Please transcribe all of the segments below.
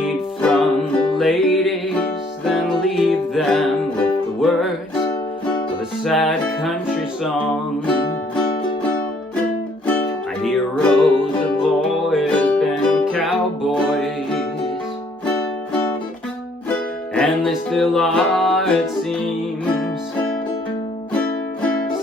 meet from the ladies, then leave them with the words of a sad country song. My heroes have always been cowboys, and they still are, it seems,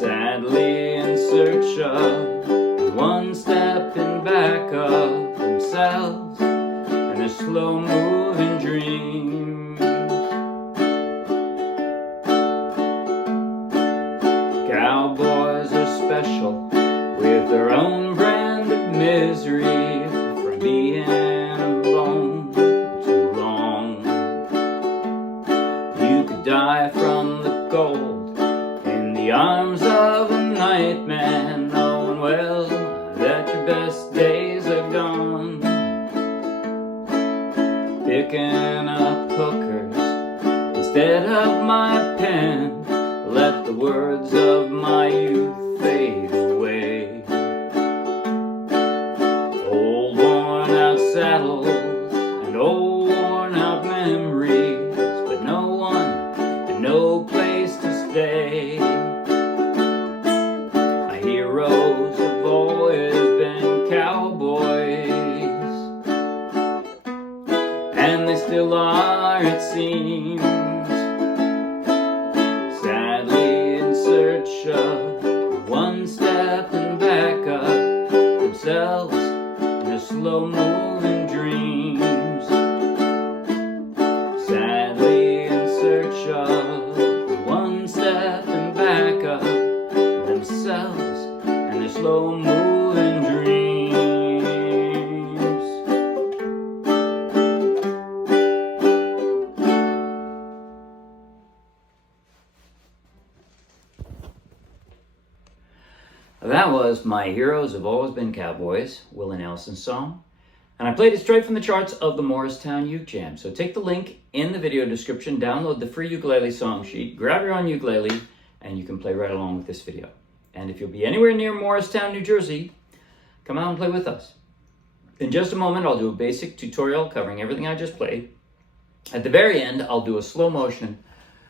sadly in search of one step in back of themselves and their slow-moving dreams. Cowboys are special with their own brand of misery from being alone too long. You could die from the cold in the arms of a nightmare, knowing well that your best days are gone. Picking up hookers instead of my pen, let the words of my youth fade away. Old worn out saddles and old worn out memories, but no one and no place to stay. My heroes have always been cowboys, and they still are, it seems, sadly in search of one step and back of themselves and their slow-moving dreams. Sadly in search of one step and back of themselves and their slow-moving dreams. That was My Heroes Have Always Been Cowboys, Willie Nelson song. And I played it straight from the charts of the Morristown Uke Jam. So take the link in the video description, download the free ukulele song sheet, grab your own ukulele, and you can play right along with this video. And if you'll be anywhere near Morristown, New Jersey, come out and play with us. In just a moment, I'll do a basic tutorial covering everything I just played. At the very end, I'll do a slow motion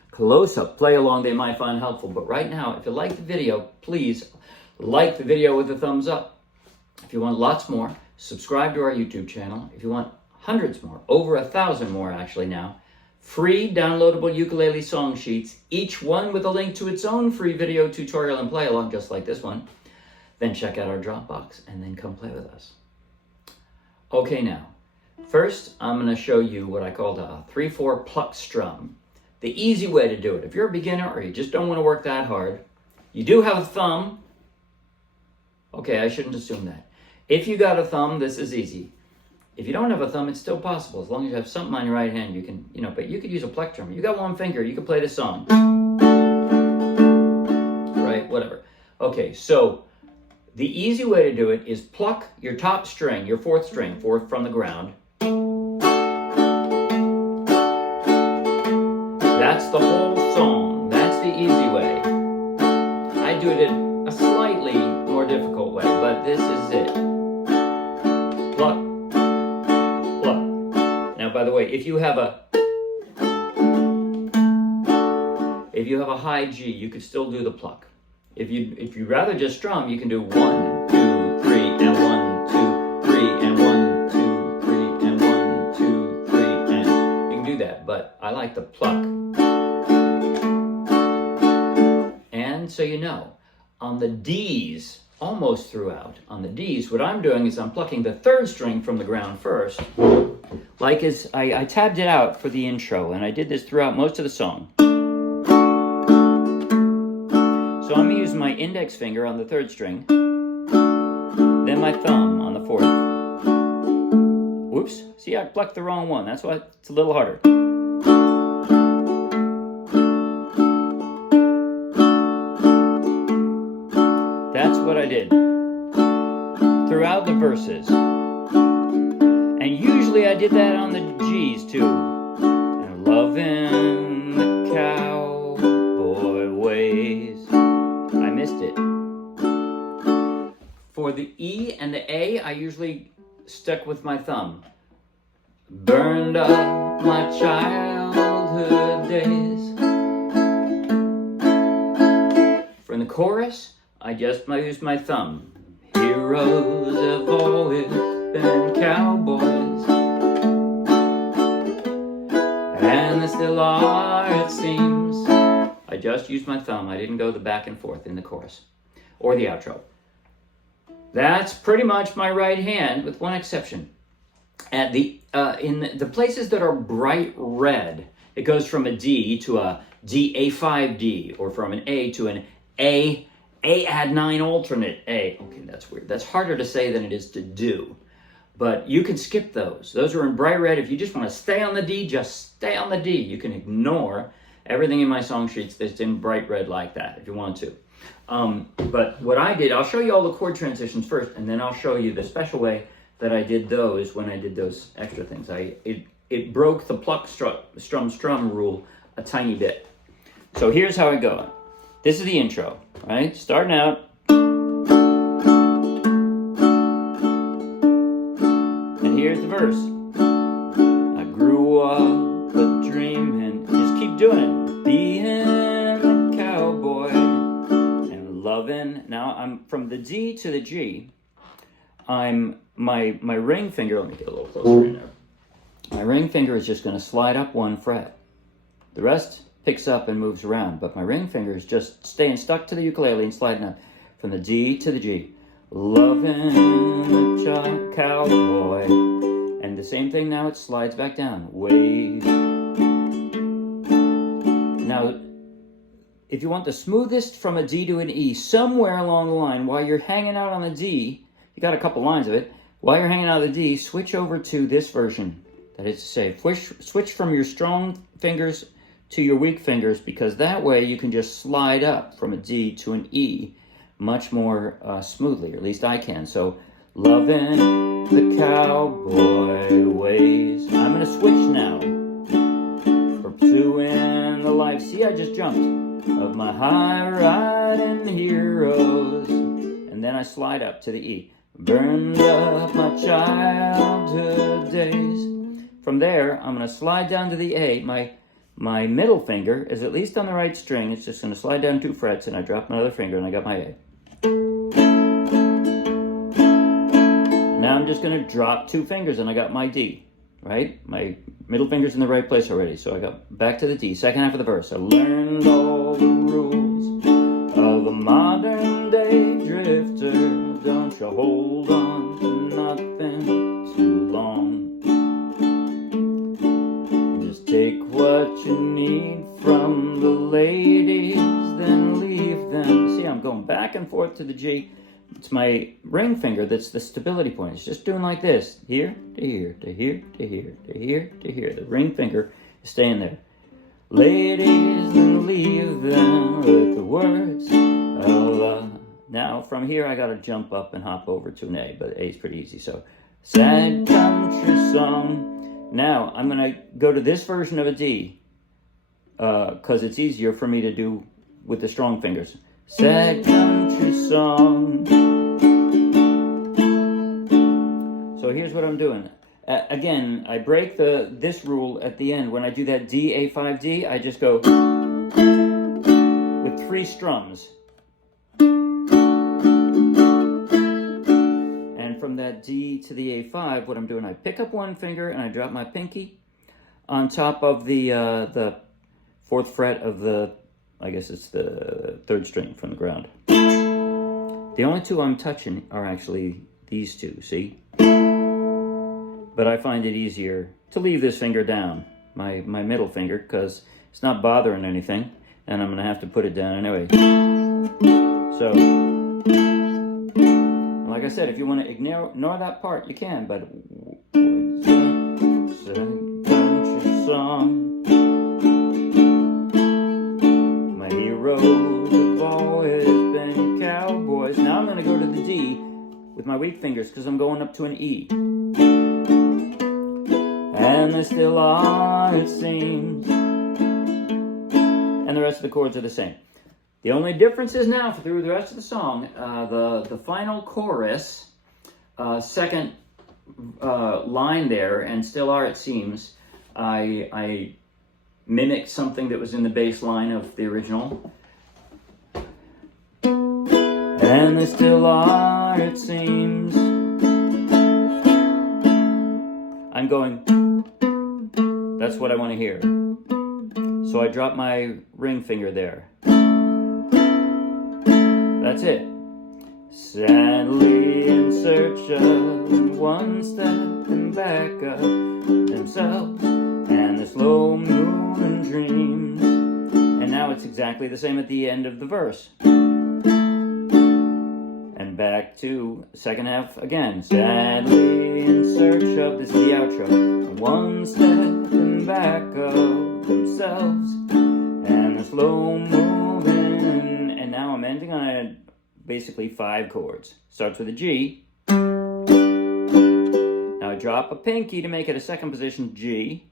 close-up play along they might find helpful. But right now, if you like the video, please like the video with a thumbs up. If you want lots more, subscribe to our YouTube channel. If you want hundreds more, over 1,000 more actually now, free downloadable ukulele song sheets, each one with a link to its own free video tutorial and play along just like this one, then check out our Dropbox and then come play with us. Okay, now, first I'm going to show you what I call a 3/4 pluck strum. The easy way to do it, if you're a beginner or you just don't want to work that hard, you do have a thumb. Okay, I shouldn't assume that. If you got a thumb, this is easy. If you don't have a thumb, it's still possible. As long as you have something on your right hand, you can, but you could use a plectrum. You got one finger, you could play this song. Right, whatever. Okay, so the easy way to do it is pluck your top string, your fourth string, fourth from the ground. That's the whole song. That's the easy way. I do it in a slightly more difficult way, but this is it. Pluck, pluck. Now, by the way, if you have a high G, you could still do the pluck. If you'd rather just strum, you can do 1, 2, 3, and 1, 2, 3, and 1, 2, 3, and 1, 2, 3, and you can do that. But I like the pluck. And so you know, on the D's, almost throughout, on the D's, what I'm doing is I'm plucking the third string from the ground first. Like as I tabbed it out for the intro, and I did this throughout most of the song. So I'm going to use my index finger on the third string, then my thumb on the fourth. Whoops, see, I plucked the wrong one. That's why it's a little harder. That's what I did throughout the verses. And usually I did that on the G's too. And lovin' the cowboy ways. I missed it. For the E and the A, I usually stuck with my thumb. burned up my childhood days. For the chorus, I just used my thumb. Heroes have always been cowboys, and they still are, it seems. I just used my thumb. I didn't go the back and forth in the chorus or the outro. That's pretty much my right hand, with one exception. At the in the places that are bright red, it goes from a D to a D A5 D, or from an A to an A add 9 alternate A. Okay, that's weird. That's harder to say than it is to do. But you can skip those. Those are in bright red. If you just want to stay on the D, just stay on the D. You can ignore everything in my song sheets that's in bright red like that if you want to. But what I did, I'll show you all the chord transitions first, and then I'll show you the special way that I did those when I did those extra things. It broke the pluck, strum rule a tiny bit. So here's how it goes. This is the intro, right? Starting out. And here's the verse. I grew up a-dreamin. Just keep doing it. Bein a cowboy and lovin. Now I'm from the D to the G. I'm my ring finger, let me get a little closer in there. My ring finger is just going to slide up 1 fret. The rest picks up and moves around, but my ring finger is just staying stuck to the ukulele and sliding up from the D to the G. Lovin' a cowboy. And the same thing now, it slides back down. Wave. Now, if you want the smoothest from a D to an E, somewhere along the line, while you're hanging out on the D, you got a couple lines of it, while you're hanging out on the D, switch over to this version. That is to say, switch from your strong fingers to your weak fingers, because that way you can just slide up from a D to an E much more smoothly, or at least I can. So, lovin' the cowboy ways. I'm going to switch now. Pursuin the life. See, I just jumped. Of my high-ridin heroes. And then I slide up to the E. Burned up my childhood days. From there, I'm going to slide down to the A. My middle finger is at least on the right string. It's just going to slide down 2 frets, and I drop my other finger, and I got my A. Now I'm just going to drop 2 fingers, and I got my D, right? My middle finger's in the right place already, so I got back to the D. Second half of the verse. I learned all the rules of a modern-day drifter. Don't you hold on to nothing too long. Take what you need from the ladies, then leave them. See, I'm going back and forth to the G. It's my ring finger that's the stability point. It's just doing like this. Here to here, to here, to here, to here, to here. The ring finger is staying there. Ladies, then leave them with the words of Now, from here, I got to jump up and hop over to an A, but A is pretty easy. So, sad country song. Now, I'm going to go to this version of a D, because it's easier for me to do with the strong fingers. Sad country song. So here's what I'm doing. Again, I break this rule at the end. When I do that D, A5, D, I just go with 3 strums. From that D to the A5, what I'm doing, I pick up 1 finger and I drop my pinky on top of the 4th fret of the, I guess it's the 3rd string from the ground. The only 2 I'm touching are actually these 2, see? But I find it easier to leave this finger down, my middle finger, because it's not bothering anything, and I'm going to have to put it down anyway. So, like I said, if you want to ignore that part, you can, but country song. My heroes have always been cowboys. Now I'm going to go to the D with my weak fingers because I'm going up to an E. And they still are, it seems. And the rest of the chords are the same. The only difference is now through the rest of the song, the final chorus, second line there, and still are, it seems. I mimicked something that was in the bass line of the original. And they still are, it seems. I'm going, that's what I want to hear. So I drop my ring finger there. That's it. Sadly in search of one step and back of themselves and the slow-moving dreams. And now it's exactly the same at the end of the verse. And back to the second half again. Sadly in search of, this is the outro, one step and back of themselves and the slow-moving. And now I'm ending on a basically 5 chords. Starts with a G. Now I drop a pinky to make it a second position G.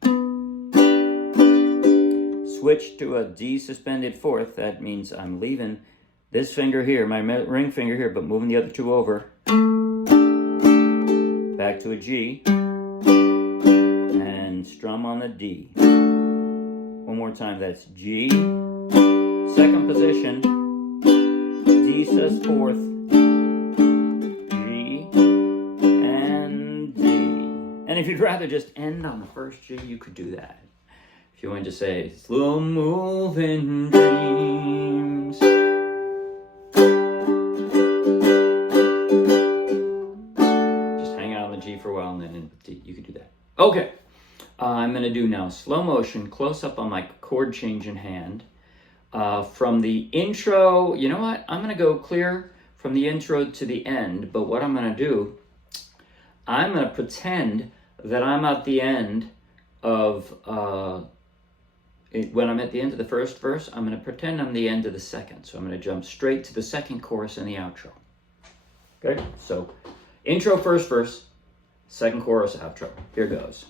Switch to a D suspended fourth. That means I'm leaving this finger here, my ring finger here, but moving the other 2 over. Back to a G. And strum on the D. One more time, that's G. Second position. D sus fourth, G, and D. And if you'd rather just end on the first G, you could do that. If you wanted to say, slow-moving dreams. Just hang out on the G for a while and then in D. You could do that. Okay. I'm going to do now slow motion, close up on my chord change in hand. From the intro, you know what? I'm going to go clear from the intro to the end, but what I'm going to do, I'm going to pretend that I'm at the end of, when I'm at the end of the first verse, I'm going to pretend I'm the end of the second. So I'm going to jump straight to the second chorus and the outro. Okay? So, intro, first verse, second chorus, outro. Here goes.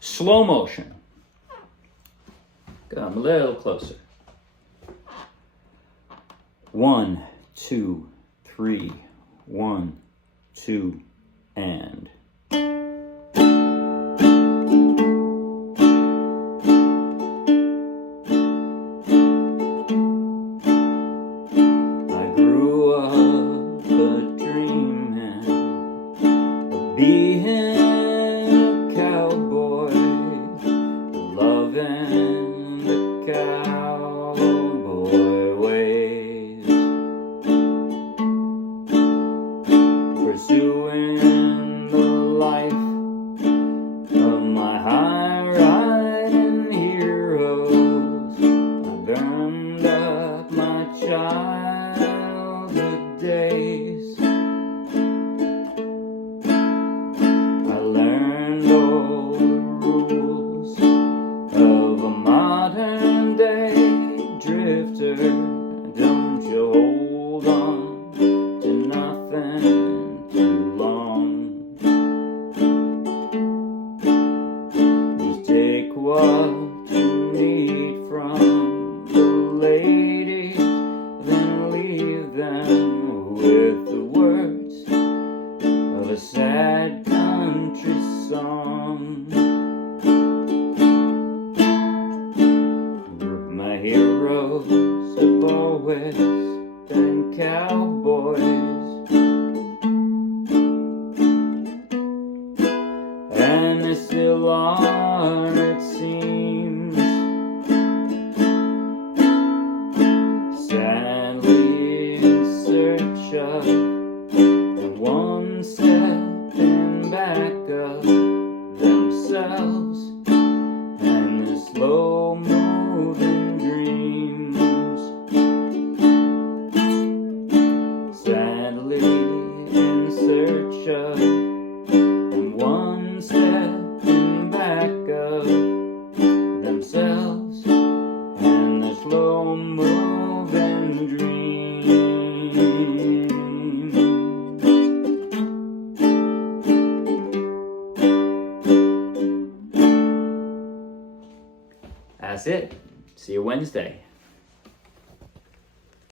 Slow motion. Come a little closer. 1, 2, 3, 1, 2, and. I grew up a-dreamin' of bein' a cowboy, lovin' the cowboy ways, pursuing the life of my high-ridin heroes. I burned up my childhood days. I learned all the rules of a modern day drifter. Don't you hold on to nothing too long. Just take what you need from the ladies, then leave them with the words of a sad country song. My heroes have always been cowboys, and they still are, it seems. Sadly in search of and one step in back of themselves and the slow-moving dreams. Sadly in search of and one step in back of themselves and the slow-moving dreams. That's it. See you Wednesday.